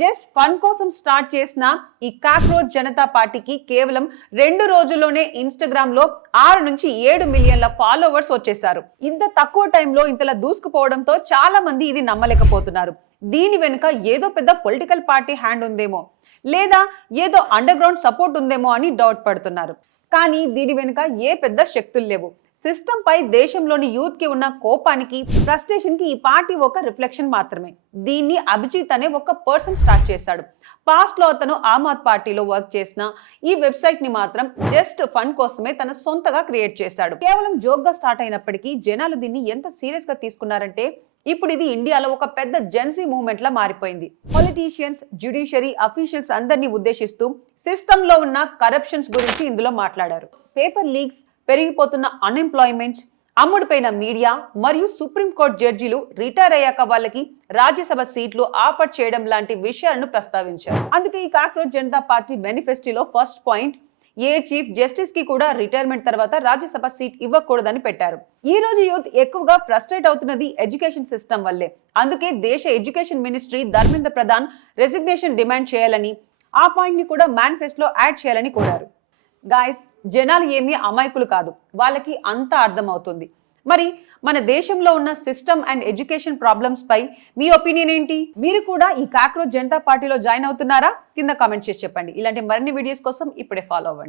Just fun కోసం start చేసిన ఈ కాక్రోచ్ జనతా పార్టీకి కేవలం 2 రోజుల్లోనే ఇన్స్టాగ్రామ్ లో 6 నుంచి 7 మిలియన్ల ఫాలోవర్స్ వచ్చేసారు. ఇంత తక్కువ టైంలో ఇంతలా దూసుకుపోవడంతో చాలా మంది ఇది నమ్మలేకపోతున్నారు. దీని వెనుక ఏదో పెద్ద పొలిటికల్ పార్టీ హ్యాండ్ ఉందేమో లేదా ఏదో అండర్ గ్రౌండ్ సపోర్ట్ ఉందేమో అని డౌట్ పడుతున్నారు. కానీ దీని వెనుక ఏ పెద్ద శక్తులు లేవు. సిస్టమ్ పై దేశంలోని యూత్ కి ఉన్న కోపానికి, ఫ్రస్ట్రేషన్ కి ఈ పార్టీ ఒక రిఫ్లెక్షన్ మాత్రమే. దీన్ని అభిజిత్ అనే ఒక పర్సన్ స్టార్ట్ చేశాడు. పాస్ట్ లో అతను ఆమ్ ఆద్మీ పార్టీలో వర్క్ చేసిన ఈ వెబ్సైట్ ని మాత్రం జస్ట్ ఫన్ కోసమే తన సొంతగా క్రియేట్ చేశాడు. కేవలం జోక్ గా స్టార్ట్ అయినప్పటికీ జనాలు దీన్ని ఎంత సీరియస్ గా తీసుకున్నారంటే ఇప్పుడు ఇది ఇండియాలో ఒక పెద్ద జెన్సీ మూవ్మెంట్ లా మారిపోయింది. పొలిటీషియన్స్, జ్యుడిషియరీ అఫీషియల్స్ అందరినీ ఉద్దేశిస్తూ సిస్టమ్ లో ఉన్న కరప్షన్స్ గురించి ఇందులో మాట్లాడారు. పేపర్ లీక్స్, పెరిగిపోతున్న అన్ఎంప్లాయ్మెంట్, అమ్ముడుపోయిన మీడియా మరియు సుప్రీంకోర్టు జడ్జీలు రిటైర్ అయ్యాక వాళ్ళకి రాజ్యసభ సీట్లు ఆఫర్ చేయడం లాంటి విషయాలను ప్రస్తావించారు. అందుకే ఈ కాక్రోచ్ జనతా పార్టీ మేనిఫెస్టోలో ఫస్ట్ పాయింట్ ఏ చీఫ్ జస్టిస్ కి కూడా రిటైర్మెంట్ తర్వాత రాజ్యసభ సీట్ ఇవ్వకూడదని పెట్టారు. ఈ రోజు యూత్ ఎక్కువగా ఫ్రస్ట్రేట్ అవుతున్నది ఎడ్యుకేషన్ సిస్టమ్ వల్లే. అందుకే దేశ education ministry Dharmendra Pradhan resignation demand చేయాలని, ఆ పాయింట్ ని కూడా మేనిఫెస్టోలో యాడ్ చేయాలని కోరారు. గాయస్, జనాలు ఏమీ అమాయకులు కాదు, వాళ్ళకి అంతా అర్థమవుతుంది. మరి మన దేశంలో ఉన్న సిస్టమ్ అండ్ ఎడ్యుకేషన్ ప్రాబ్లమ్స్ పై మీ ఒపీనియన్ ఏంటి? మీరు కూడా ఈ కాక్రోచ్ జనతా పార్టీలో జాయిన్ అవుతున్నారా? కింద కామెంట్ చేసి చెప్పండి. ఇలాంటి మరిన్ని వీడియోస్ కోసం ఇప్పుడే ఫాలో అవ్వండి.